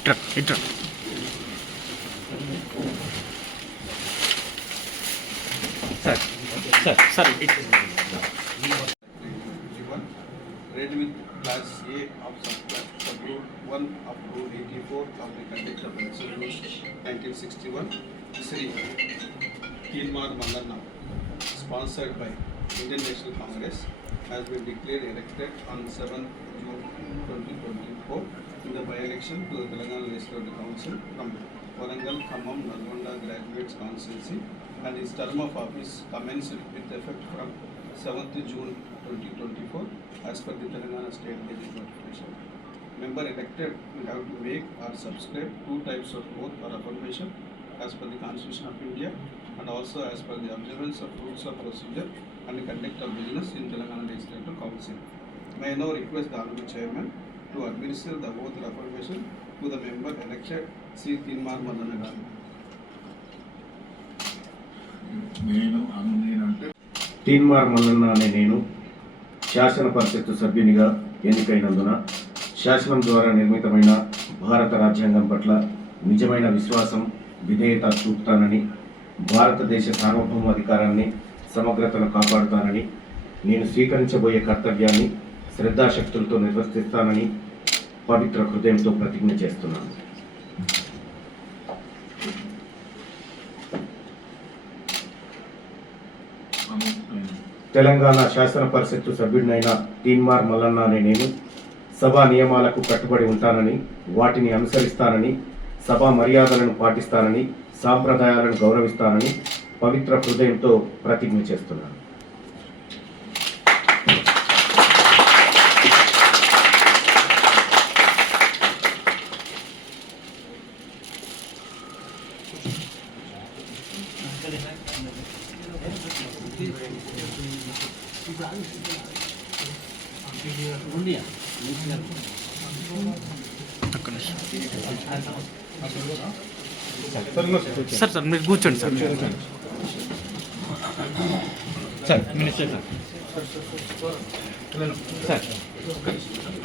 ఇట్రా ఇట్రా sir sir sir ఇట్రా Given, read with class A of subclass subgroup one of rule eighty-four of the conduct of election rules nineteen sixty-one, Sri Kilmar Mallanna, sponsored by Indian National Congress, has been declared elected on 2024 in the by-election to the Telangana Legislative Council from Warangal Khammam Nalgonda Graduates Constituency, and his term of office commenced with effect from 7th June 2024 as per the Telangana State Legislation. Member elected will have to make or subscribe two types of oath or affirmation as per the Constitution of India and also as per the observance of rules of procedure and the conduct of business in Telangana Legislative Council. may నో now request the Honorable Chairman to administer the oath of affirmation to the member elected Sri Tinmar Madanagar. నేను మల్లన్న అనే నేను శాసన పరిషత్ సభ్యునిగా ఎన్నికైనందున శాసనం ద్వారా నిర్మితమైన భారత రాజ్యాంగం పట్ల నిజమైన విశ్వాసం విధేయత చూపుతానని భారతదేశ సార్వభౌమాధికారాన్ని సమగ్రతను కాపాడుతానని నేను స్వీకరించబోయే కర్తవ్యాన్ని శ్రద్ధాశక్తులతో నిర్వర్తిస్తానని పవిత్ర హృదయంతో ప్రతిజ్ఞ చేస్తున్నాను తెలంగాణ శాసన పరిషత్తు సభ్యుడినైన తీన్మార్ మల్లన్న అనే నేను సభా నియమాలకు కట్టుబడి ఉంటానని వాటిని అనుసరిస్తానని సభా మర్యాదలను పాటిస్తానని సాంప్రదాయాలను గౌరవిస్తానని పవిత్ర హృదయంతో ప్రతిజ్ఞ చేస్తున్నాను సార్ సార్ మీరు కూర్చోండి sir sir minister sir sir